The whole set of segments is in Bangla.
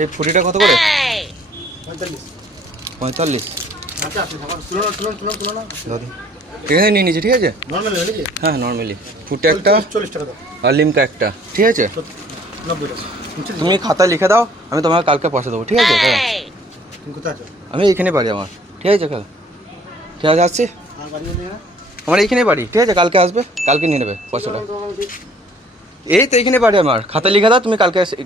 এই ফুটিটা কত করে? 45। 45। আচ্ছা তুলনা দাদা এখানে নিয়ে নিয়েছি, ঠিক আছে? নরমাল নাকি? হ্যাঁ নর্মালি। ফুটে একটা 40 টাকা দাও। আর লিমকা একটা, ঠিক আছে? 90 টাকা। তুমি খাতা লিখে দাও, আমি তোমাকে কালকে পয়সা দেবো, ঠিক আছে? তুমি কোথায় আছো? আমি এখানে বাড়ি আমার, ঠিক আছে? ঠিক আছে, আসছি। আর বাড়ি বলতে না? আমার এইখানে বাড়ি, ঠিক আছে? কালকে আসবে, কালকে নিয়ে নেবে পয়সাটা। এই তো এইখানে বাড়ি আমার, খাতা লিখে দাও, তুমি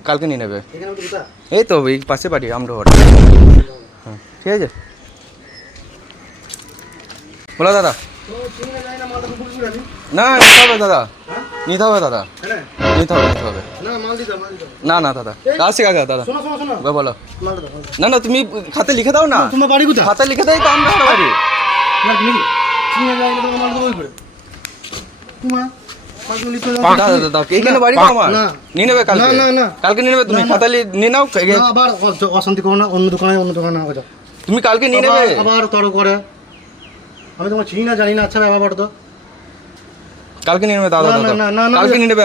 কালকে নিয়ে নেবে। এখানে তো কোথায়? এই তো এই পাশে বাড়ি আমরা। হ্যাঁ ঠিক আছে, বলো দাদা। তো তুমি জানি না মালটা ফুল ফুল আছে। না নিতে হবে দাদা, নিতে হবে দাদা, হ্যাঁ নিতে হবে। না মাল দিতে মাল দিতে। না না দাদা, আসছি কাকা দাদা। শোনো বলো। মালটা দাও। না না তুমি খাতা লিখে দাও না। তোমার বাড়ি কোথায়? খাতা লিখে দাও তো আমরা বাড়ি। না তুমি তুমি জানি না তোমার মাল দেবো কই করে? তোমার মাল তুমি লিখে দাও। দাদা এইখানে বাড়ি তো আমার, না। নিয়ে নেবে কালকে। না। কালকে নিয়ে নেবে তুমি, খাতা নিয়ে নাও। না, আবার অশান্তি করো না, অন্য দোকানে যাও। তুমি কালকে নিয়ে নেবে। আবার তড় করে আমি তোমার চিনি না জানি না। আচ্ছা ব্যাপার তো কালকে নিয়ে নেবে দাদা। কালকে নিয়ে নেবে।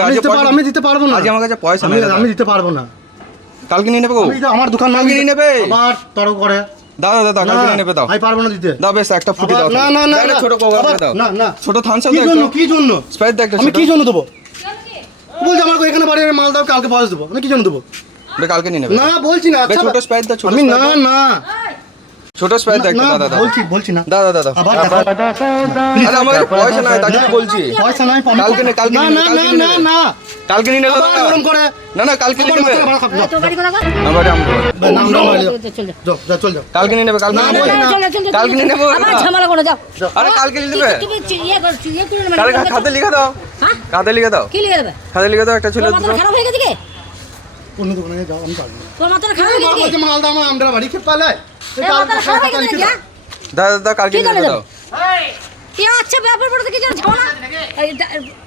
আমি দিতে পারবো না। আজ আমার কাছে পয়সা নেই দাদা। আমি দিতে পারবো না। কালকে নিয়ে নেবে গো। আমার দোকান কালকে নিয়ে নেবে। আবার তড় করে দাদা কালকে নিয়ে নেবে। দাও আমি পারবো না দিতে। দাও, বেশ একটা ফুটি দাও। না একটা ছোট কোকা দাও। না ছোট থামস আপ কি দাও। জন্য কি জন্য স্প্রাইট দাও একটা আমি ছোট। কি জন্য দেবো? বলছি আমার এখানে বাড়ি মাল দাও, কালকে পয়সা দেবো। আমি কি জন্য দেবো? কালকে নিয়ে নেবে। না বলছি না। আচ্ছা ছোট স্প্রাইট দাও। আমি না ছোট স্প্রাইট দাও একটা দাদা। বলছি না। দাদা আবার দেখো। আরে আমার কাছে পয়সা নাই, তাই বলছি। পয়সা নাই। কালকে না কালকে নিয়ে নেবে। আবার এরকম করে না কালকে নিয়ে নেবে। তো বাড়ি কোথা কর? আমার বাড়ি আমগো। চল যাও। চল যাও। কালকে নিয়ে নেবে। কালকে নিয়ে নেবে। কালকে নিয়ে নেবে। আবার ঝামেলা করো যাও। আরে কালকে নিয়ে নেবে। তুমি ইয়ে কর, ইয়ে করে নেবে। কালকে খাতা লিখে দাও। হ্যাঁ? খাতা লিখে দাও। কি লিখে দেবে? খাতা লিখে দাও একটা ছিল তোর দুটো। মাথা খারাপ হয়ে গেছে কি? অন্য দোকানে যাও, আমি পারবো না। তোর মাথা খারাপ হয়ে গেছে কি? বলছে মাল দাও, আমরা বাড়ি খেয়ে পালাই। তোর মাথা খারাপ হয়ে গেছে কি? হ্যাঁ? দাদা কালকে কি নিয়ে করে নেবে দেবো? দাও। কি আচ্ছা ব্যাপার পড়তে কি জানো ঝামেলা?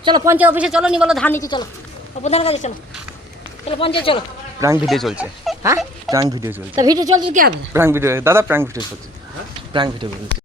চলো পঞ্চায়েত অফিসে চলো, নি বলো ধান নিতে চলো। প্রধান কাছে চলো, পঞ্চায়েত চলো। প্র্যাঙ্ক ভিডিও চলছে। হ্যাঁ প্র্যাঙ্ক ভিডিও চলছে। তা ভিডিও চলছে কি হবে? প্র্যাঙ্ক ভিডিও দাদা, প্র্যাঙ্ক ভিডিও চলছে। প্র্যাঙ্ক ভিডিও বলছে।